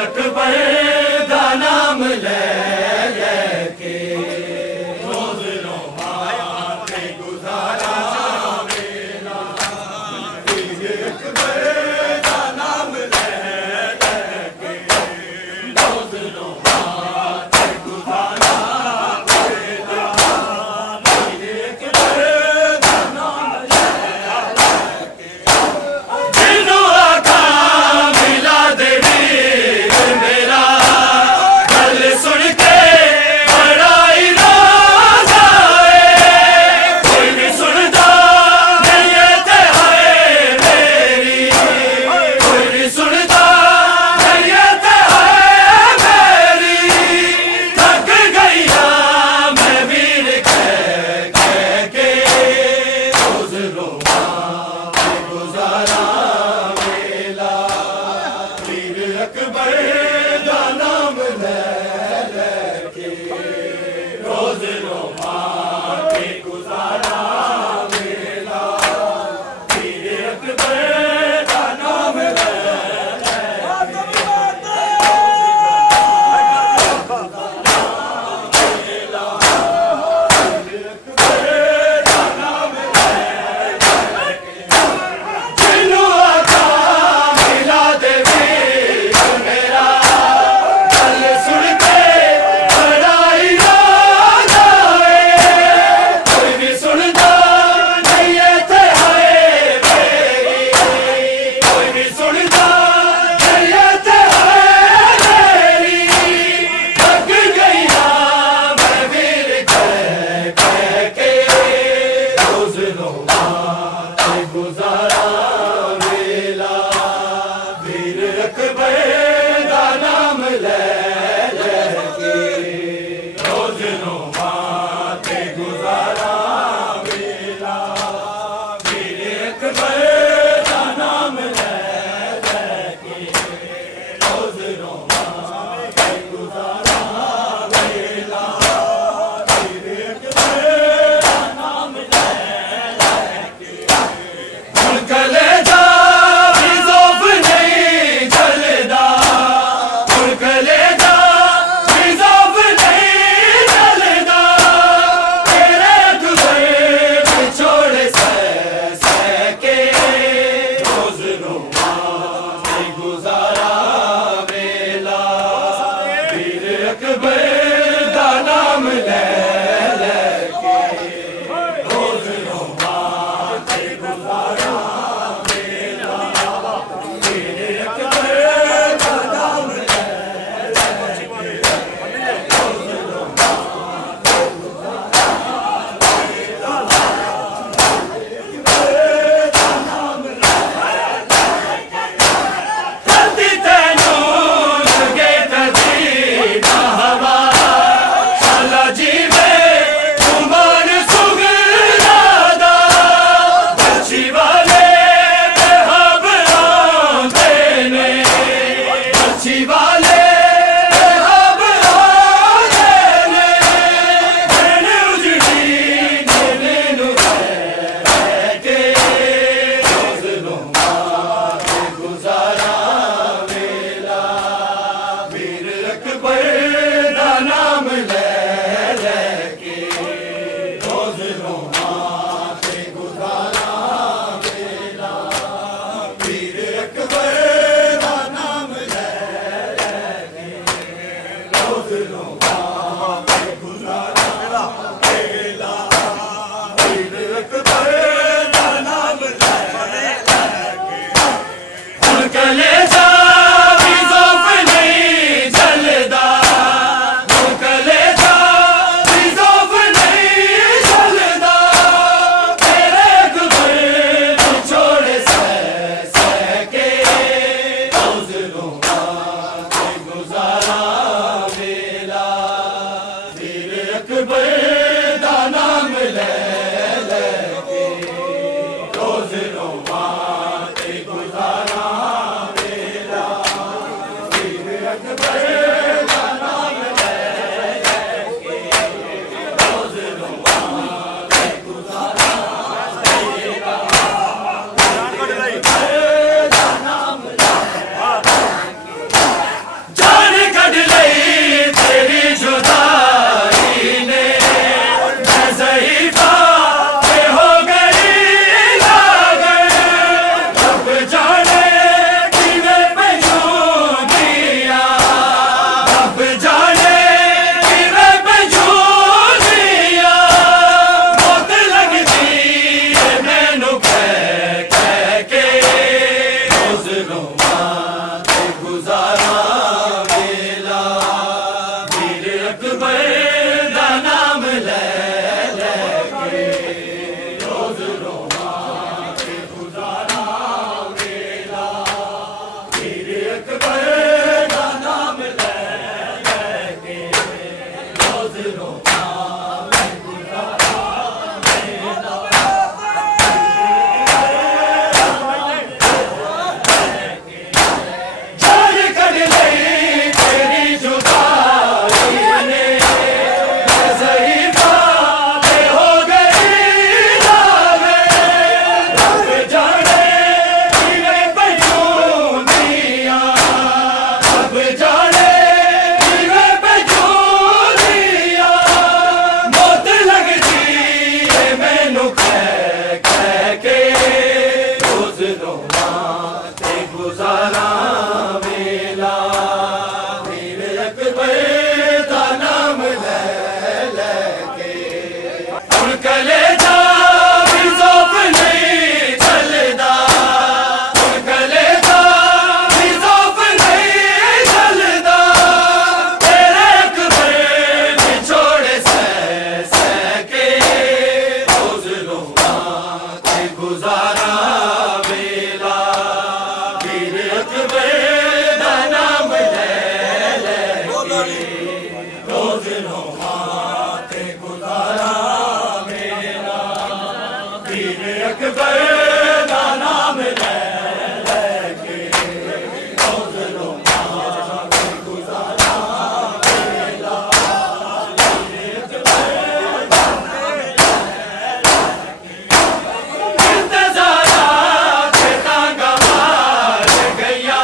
अकबर दा नाम ले लेके रोज रोमा ते गुजारा मेरा। पीर अकबर दा नाम ले लेके रोज रोमा ते गुजारा मेरा। पीर अकबर दा नाम ले लेके जिन्हों आखा मिला दे वीर मेरा। गल सुन के बड़ा ही रोज आए। कोई नहीं सुनता नैयत है मेरी। कोई नहीं सुनता नैयत है मेरी। थक गई मैं वीर कह के रोज रोमा ते गुजारा मेला। पीर अकबर दा नाम ले लेके रोज रोमा ते गुजारा मेला। पीर अकबर दा नाम ले जिन्हों आखा मिला दे वीर मेरा। गल सुन के बड़ा ही रोज आए। कोई नहीं सुनता नैयत है मेरी। कोई नहीं सुनता नैयत है मेरी। थक गई मैं वीर कह के रोज रोमा ते गुजारा मेला। वीर अकबर दा नाम ले लेके रोज रोमा ते गुजारा मेला। वीर अकबर दा नाम ले लेके रोज रोमा ते गुजारा मेला। वीर अकबर दा नाम ले लेके हुण कलेजा भी ज़ौफ़ नहीं जलदा। हुण कलेजा भी ज़ौफ़ नहीं जलदा। तेरे अकबर विछोड़े सह के रोज रोमा ते गुजारा मेला। वीर अकबर दा नाम ले लेके रोज रोमा ते गुजारा मेला। वीर अकबर दा नाम ले लेके रोज रोमा ते गुजारा मेला। दा नाम ले धरती तैनूं लगे तजीब हवा। शाला जीवे कुमार सुगना दा। बच्ची वाले बेहब आंदे ने। बच्ची वाले बेहब आंदे ने। दिन उजड़ी नीले नूं रह के रोज रोमा ते गुजारा मेला। वीर अकबर दा नाम ले लेके रोज रोमा ते गुजारा मेला। वीर अकबर दा नाम ले लेके रोज रोमा ते गुजारा मेला। वीर अकबर दा नाम ले लेके हुण कलेजा भी ज़ौफ़ नहीं जलदा। हुण कलेजा भी ज़ौफ़ नहीं जलदा। तेरे अकबर विछोड़े सह के रोज रोमा ते गुजारा मेला। वीर अकबर दा नाम ले लेके रोज रोमा ते गुजारा मेला। वीर अकबर दा नाम ले लेके रोज रोमा ते गुजारा मेला। वीर अकबर दा नाम ले कलेजा भी ज़ौफ़ नहीं चलदा, कलेजा भी ज़ौफ़ नहीं चलदा, तेरे अकबर बिछोड़े सह के रोज़ रोवा ते गुज़ारा वेला, वीर अकबर दा नाम ले रोज़ रोवा ते गुज़ारा वेला, वीर अकबर दा नाम लेके रोज़ रोवा ते गुज़ारा वेला, वीर अकबर इंतज़ारात के तांगा मार गया,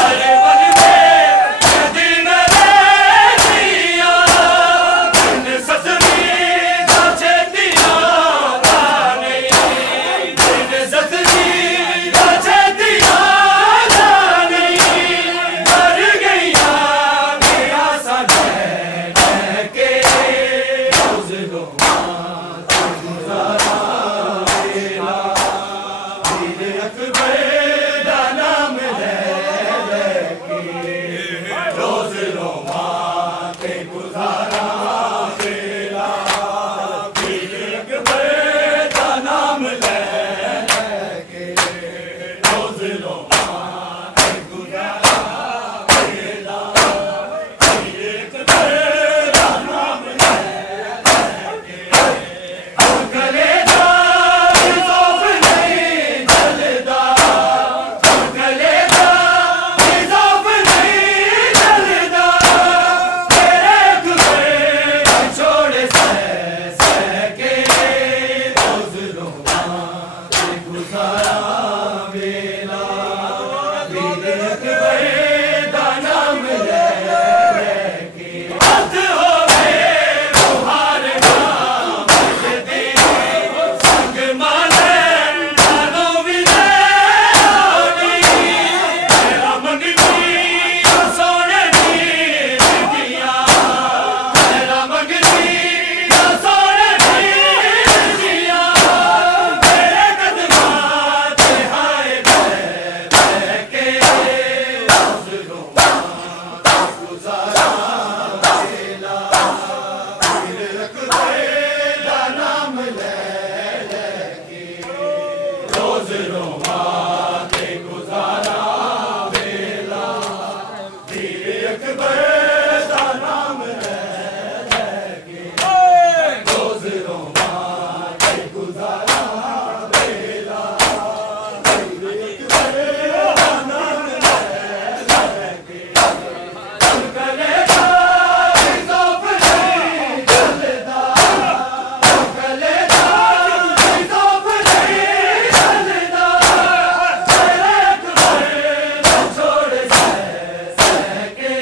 अरे बंदे दिन ले दिया, दिन सतमी दा छेतिया नहीं, दिन सतमी दा छेतिया नहीं, मर गया मेरा सजन के रोज़ रोवा ते गुज़ारा वेला, वीर अकबर दा नाम लेके रोज़ रोवा ते गुज़ारा वेला, वीर अकबर दा नाम लेके रोज़ रोवा ते गुज़ारा वेला, वीर अकबर दा नाम लेके कलेजा भी ज़ौफ़ नहीं चलदा, कलेजा भी ज़ौफ़ नहीं चलदा, तेरे अकबर बिछोड़े सह के रोज़ रोवा ते गुज़ारा वेला, वीर अकबर दा नाम लेके हथ होवे मुहार नाम दे, संग माने जानो भी दे मेरा मंगनी सोने दी दिया, मेरा मंगनी सोने दी दिया, मेरे कदमां ते हाय बह के रोज़ रोवा ते गुज़ारा वेला, वीर अकबर दा नाम लेके रोज़ रोवा ते गुज़ारा वेला, वीर अकबर दा नाम लेके रोज़ रोवा ते गुज़ारा वेला, वीर अकबर दा नाम लेके कलेजा भी ज़ौफ़ नहीं चलदा, कलेजा भी ज़ौफ़ नहीं चलदा, तेरे अकबर बिछोड़े सह के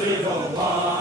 don't want